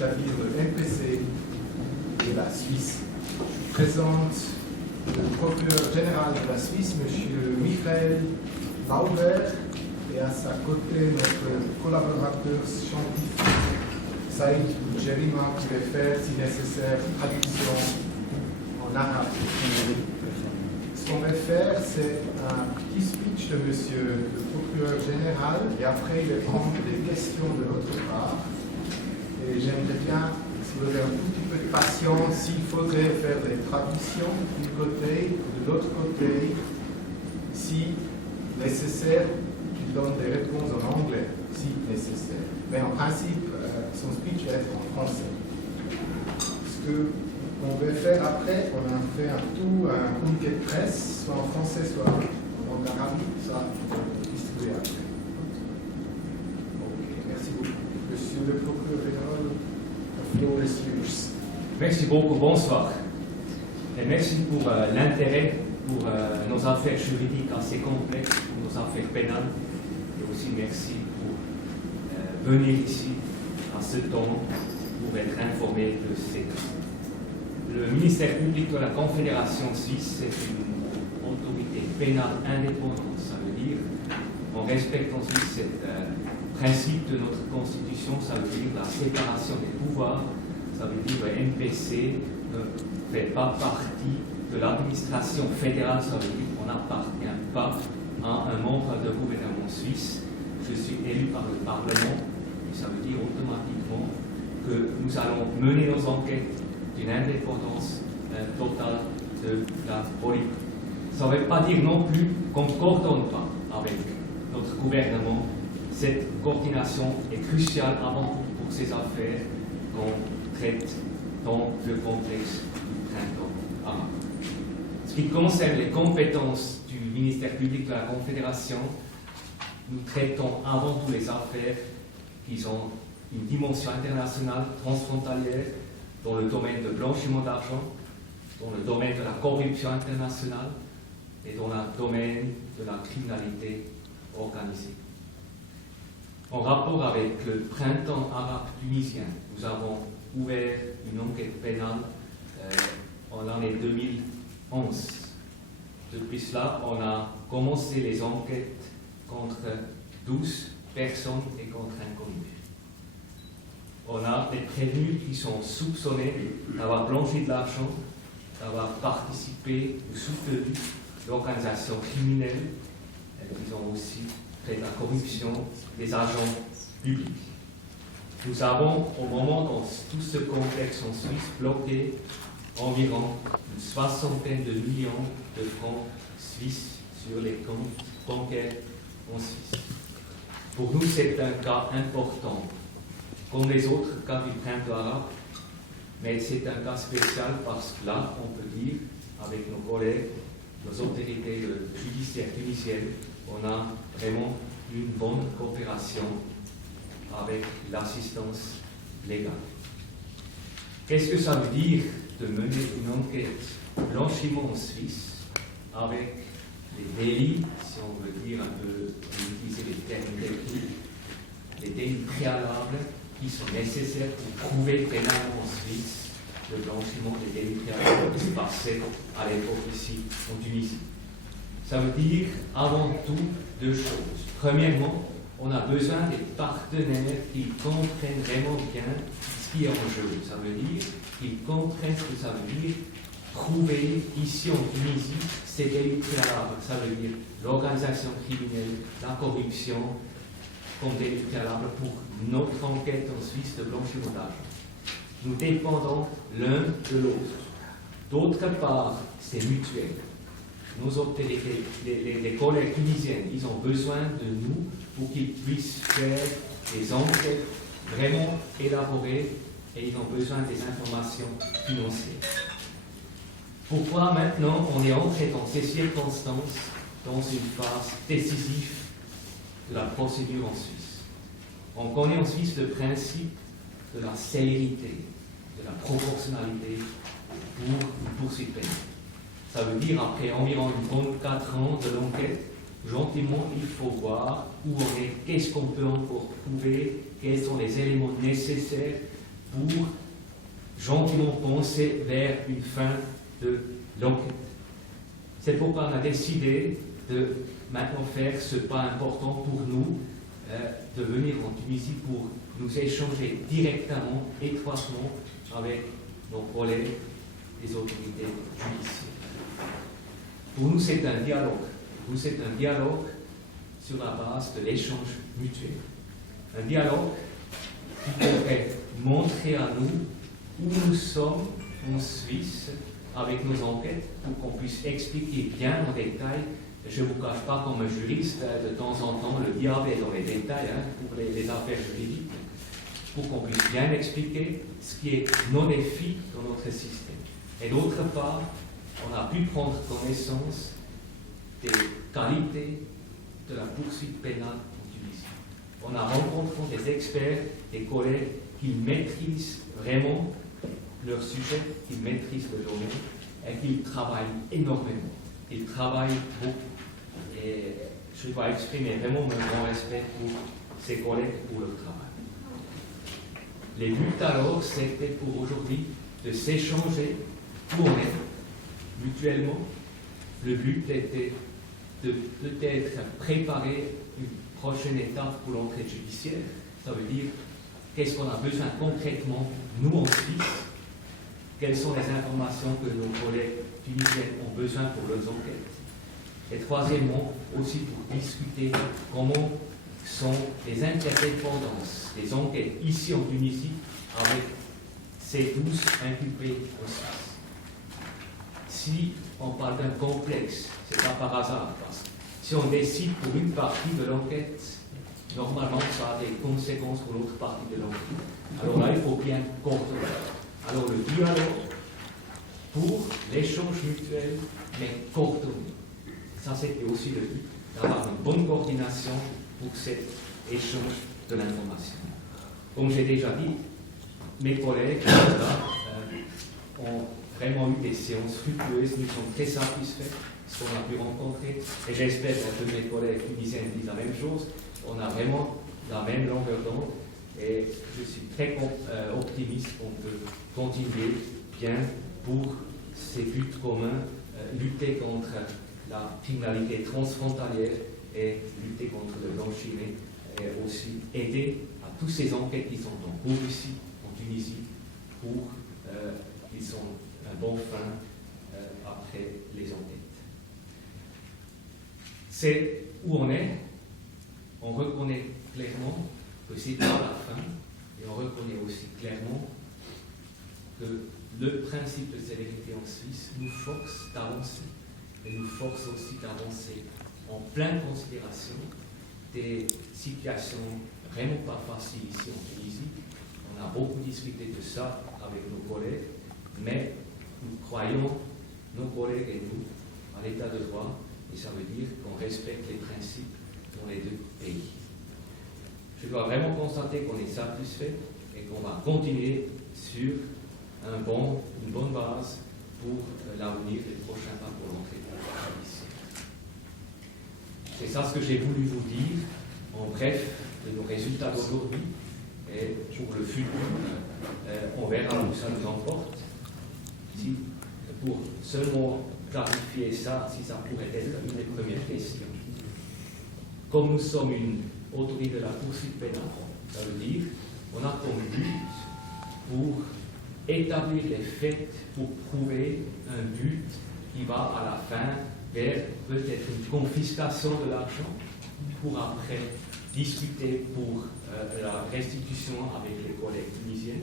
c'est-à-dire le MPC et la Suisse. Je présente le procureur général de la Suisse, M. Michael Lauber, et à sa côté notre collaborateur scientifique Saïd Boudjerima qui va faire, si nécessaire, traduction en arabe. Ce qu'on va faire, c'est un petit speech de monsieur le procureur général et après il va prendre des questions de notre part. Et j'aimerais bien, si vous avez un tout petit peu de patience, s'il faudrait faire des traductions d'un côté ou de l'autre côté, si nécessaire, qu'il donne des réponses en anglais, si nécessaire. Mais en principe, son speech va être en français. Ce qu'on va faire après, on a fait un communiqué de presse, soit en français, soit en arabe, ça, on va distribuer après. Ok, merci beaucoup. Monsieur le procureur général, the floor is yours. Merci beaucoup, bonsoir. Et merci pour l'intérêt pour nos affaires juridiques assez complexes, pour nos affaires pénales. Et aussi merci pour venir ici à ce temps pour être informé de ces cas. Le ministère public de la Confédération suisse est une autorité pénale indépendante. Ça veut dire, on respecte en Suisse ce principe de notre Constitution, ça veut dire la séparation des pouvoirs, ça veut dire le MPC ne fait pas partie de l'administration fédérale, ça veut dire qu'on n'appartient pas à un membre de gouvernement suisse. Je suis élu par le Parlement, et ça veut dire automatiquement que nous allons mener nos enquêtes d'une indépendance totale de la politique. Ça ne veut pas dire non plus qu'on ne coordonne pas avec notre gouvernement. Cette coordination est cruciale avant tout pour ces affaires qu'on traite dans le contexte du printemps arabe. Ce qui concerne les compétences du ministère public de la Confédération, nous traitons avant tout les affaires qui ont une dimension internationale, transfrontalière, dans le domaine de blanchiment d'argent, dans le domaine de la corruption internationale et dans le domaine de la criminalité organisée. En rapport avec le printemps arabe tunisien, nous avons ouvert une enquête pénale en l'année 2011. Depuis cela, on a commencé les enquêtes contre 12 personnes et contre un connu. On a des prévenus qui sont soupçonnés d'avoir blanchi de l'argent, d'avoir participé ou soutenu l'organisation criminelle. Ils ont aussi fait de la corruption des agents publics. Nous avons, au moment dans tout ce contexte en Suisse, bloqué environ une soixantaine de millions de francs suisses sur les comptes bancaires en Suisse. Pour nous, c'est un cas important, comme les autres cas du printemps arabe, mais c'est un cas spécial parce que là, on peut dire, avec nos collègues, nos autorités judiciaires tunisiennes, on a vraiment une bonne coopération avec l'assistance légale. Qu'est-ce que ça veut dire de mener une enquête blanchiment en Suisse avec les délits, si on veut dire un peu, utiliser les termes techniques, les délits préalables qui sont nécessaires pour prouver pénalement en Suisse le blanchiment des délits préalables qui se passaient à l'époque ici en Tunisie. Ça veut dire avant tout deux choses. Premièrement, on a besoin des partenaires qui comprennent vraiment bien ce qui est en jeu. Ça veut dire qu'ils comprennent ce que ça veut dire prouver ici en Tunisie ces délits préalables. Ça veut dire l'organisation criminelle, la corruption comme délit préalable pour notre enquête en Suisse de blanchiment d'argent. Nous dépendons l'un de l'autre. D'autre part, c'est mutuel. Nos autorités, les collègues tunisiennes, ils ont besoin de nous pour qu'ils puissent faire des enquêtes vraiment élaborées et ils ont besoin des informations financières. Pourquoi maintenant on est entré dans ces circonstances, dans une phase décisive de la procédure en Suisse? On connaît en Suisse le principe de la célérité, de la proportionnalité pour une poursuite pénale. Ça veut dire, après environ 4 ans de l'enquête, gentiment, il faut voir où on est, qu'est-ce qu'on peut encore prouver, quels sont les éléments nécessaires pour gentiment penser vers une fin de l'enquête. C'est pourquoi on a décidé de maintenant faire ce pas important pour nous, de venir en Tunisie pour nous échanger directement, étroitement avec nos collègues des autorités judiciaires. Pour nous, c'est un dialogue. Pour nous, c'est un dialogue sur la base de l'échange mutuel. Un dialogue qui pourrait montrer à nous où nous sommes en Suisse avec nos enquêtes, pour qu'on puisse expliquer bien en détail. Je ne vous cache pas, comme juriste, de temps en temps, le diable est dans les détails pour les affaires juridiques, pour qu'on puisse bien expliquer ce qui est non efficace dans notre système. Et d'autre part, on a pu prendre connaissance des qualités de la poursuite pénale en Tunisie. On a rencontré des experts, des collègues qui maîtrisent vraiment leur sujet, qui maîtrisent le domaine et qui travaillent énormément. Ils travaillent beaucoup. Et je dois exprimer vraiment mon grand respect pour ces collègues, pour leur travail. Les buts alors, c'était pour aujourd'hui de s'échanger où on est, mutuellement. Le but était de peut-être préparer une prochaine étape pour l'enquête judiciaire. Ça veut dire qu'est-ce qu'on a besoin concrètement, nous en Suisse, quelles sont les informations que nos collègues tunisiens ont besoin pour leurs enquêtes. Et troisièmement, aussi pour discuter comment sont les interdépendances des enquêtes ici en Tunisie avec ces 12 inculpés en Suisse. Si on parle d'un complexe, ce n'est pas par hasard, parce que si on décide pour une partie de l'enquête, normalement ça a des conséquences pour l'autre partie de l'enquête. Alors là, il faut bien coordonner. Alors le dialogue pour l'échange mutuel, mais coordonné. Ça, c'était aussi le but, d'avoir une bonne coordination pour cet échange de l'information. Comme j'ai déjà dit, mes collègues ont vraiment eu des séances fructueuses, nous sommes très satisfaits de ce qu'on a pu rencontrer, et j'espère que mes collègues tunisiens disent la même chose. On a vraiment la même longueur d'onde, et je suis très optimiste qu'on peut continuer bien pour ces buts communs, lutter contre la criminalité transfrontalière et lutter contre le blanchiment, et aussi aider à toutes ces enquêtes qui sont en cours ici, en Tunisie, pour qu'ils soient un bon fin après les enquêtes. C'est où on est. On reconnaît clairement que c'est pas la fin, et on reconnaît aussi clairement que le principe de célérité en Suisse nous force d'avancer, et nous force aussi d'avancer en pleine considération des situations vraiment pas faciles ici en Tunisie. On a beaucoup discuté de ça avec nos collègues, mais nous croyons, nos collègues et nous, à l'état de droit, et ça veut dire qu'on respecte les principes dans les deux pays. Je dois vraiment constater qu'on est satisfait et qu'on va continuer sur une bonne base pour l'avenir et le prochain pas pour l'entrée ici. C'est ça ce que j'ai voulu vous dire, en bref, de nos résultats d'aujourd'hui, et pour le futur, on verra où ça nous emporte. Si, pour seulement clarifier ça, si ça pourrait être une des premières questions. Comme nous sommes une autorité de la poursuite pénale, ça veut dire qu'on a comme but pour établir les faits, pour prouver un but qui va à la fin vers peut-être une confiscation de l'argent, pour après discuter pour la restitution avec les collègues tunisiens,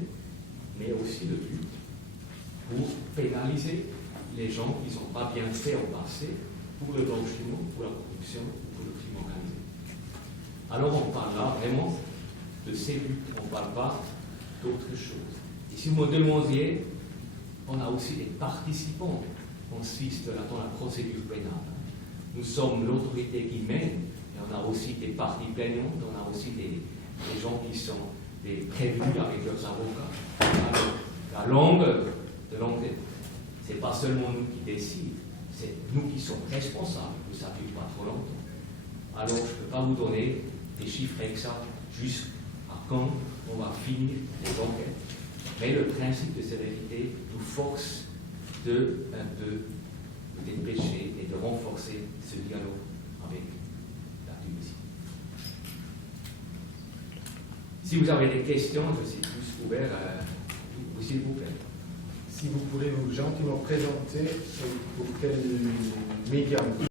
mais aussi le but pour pénaliser les gens qui n'ont pas bien fait au passé pour le blanchiment, pour la corruption, pour le crime organisé. Alors on parle là vraiment de ces buts, on ne parle pas d'autre chose. Et si vous me demandiez, on a aussi des participants en Suisse dans la procédure pénale. Nous sommes l'autorité qui mène, et on a aussi des parties plaignantes, on a aussi des gens qui sont des prévenus avec leurs avocats. Alors, la longueur de l'enquête, ce n'est pas seulement nous qui décidons, c'est nous qui sommes responsables, que ça ne dure pas trop longtemps. Alors, je ne peux pas vous donner des chiffres exacts jusqu'à quand on va finir les enquêtes. Mais le principe de sérénité nous force de un peu dépêcher et de renforcer ce dialogue avec la Tunisie. Si vous avez des questions, je suis plus ouvert à vous, s'il vous plaît. Si vous pourrez vous gentiment présenter pour quel média